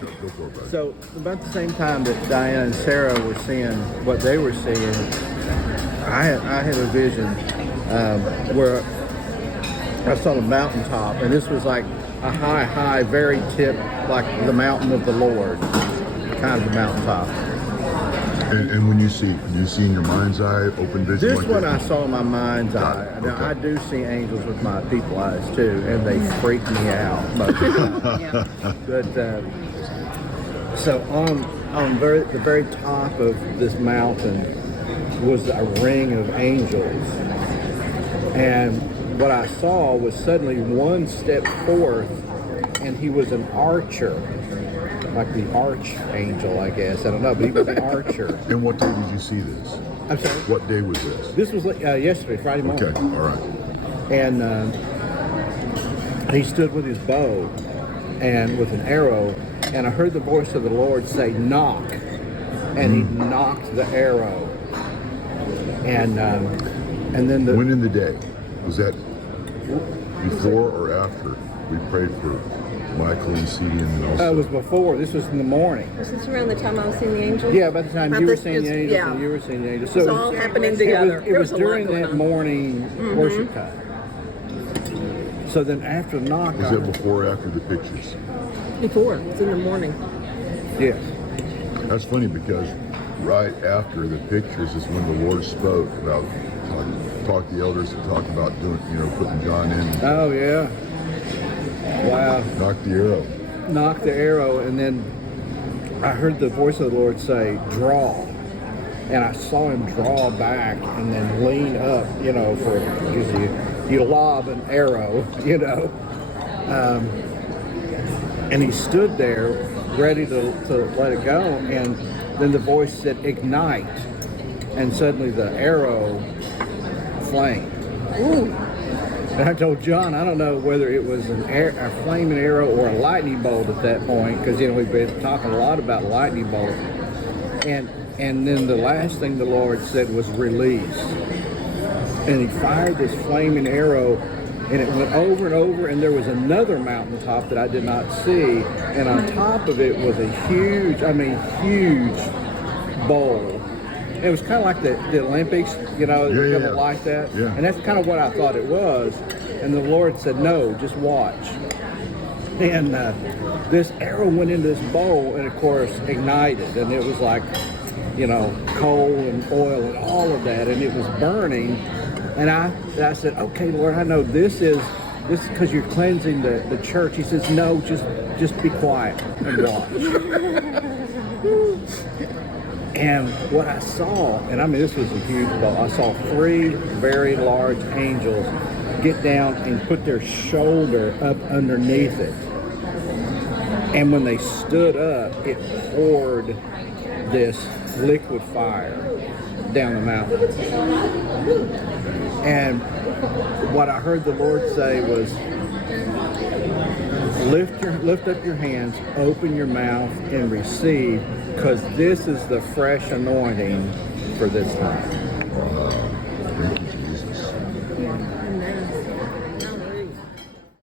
Go for it, buddy. So about the same time that Diana and Sarah were seeing what they were seeing, I had a vision where I saw a mountaintop, and this was like a high, very tip, like the mountain of the Lord, kind of a mountaintop. And when you see in your mind's eye, open vision. This like one this? I saw in my mind's Got eye. it. Now Okay. I do see angels with my people eyes too, and they freak me out most of the time. But so on the very top of this mountain was a ring of angels, and what I saw was suddenly one stepped forth, and he was an archer, like the archangel, I guess. I don't know, but he was an archer. And what day did you see this? I'm sorry. What day was this? This was yesterday, Friday morning. Okay, all right. And he stood with his bow and with an arrow, and I heard the voice of the Lord say, "Knock," and he knocked the arrow. And then When in the day? Was that before or after we prayed for Michael and C and also? it was before. This was in the morning. Was this around the time I was seeing the angels? Yeah, by the time About you were this seeing the is- angels yeah. and you were seeing the angels. It's So all happening it together. was There was a lot during going that on. morning worship time. So then after the knock, Was that before or after the pictures? Before, it's in the morning. yes. That's funny because right after the pictures is when the Lord spoke about talk to the elders and talk about doing, putting John in, Oh yeah. Wow. knock the arrow. Knocked the arrow, and then I heard the voice of the Lord say, "Draw," and I saw him draw back and then lean up, because you lob an arrow, and he stood there ready to let it go, and then the voice said, "Ignite," and suddenly the arrow flamed. Ooh. And I told John, I don't know whether it was a flaming arrow or a lightning bolt at that point, because we've been talking a lot about lightning bolt. And then the last thing the Lord said was release. And he fired this flaming arrow, and it went over and over, and there was another mountaintop that I did not see, and on top of it was a huge bowl. It was kind of like the Olympics, Yeah. like that. Yeah. And that's kind of what I thought it was. And the Lord said, "No, just watch." And this arrow went into this bowl, and of course ignited, and it was like, coal and oil and all of that, and it was burning. And I said, "Okay, Lord, I know this is because you're cleansing the church." He says, "No, just be quiet and watch." And what I saw, and this was a huge bowl, I saw 3 very large angels get down and put their shoulder up underneath it. And when they stood up, it poured this liquid fire down the mountain. And what I heard the Lord say was, lift up your hands, open your mouth, and receive, because this is the fresh anointing for this time.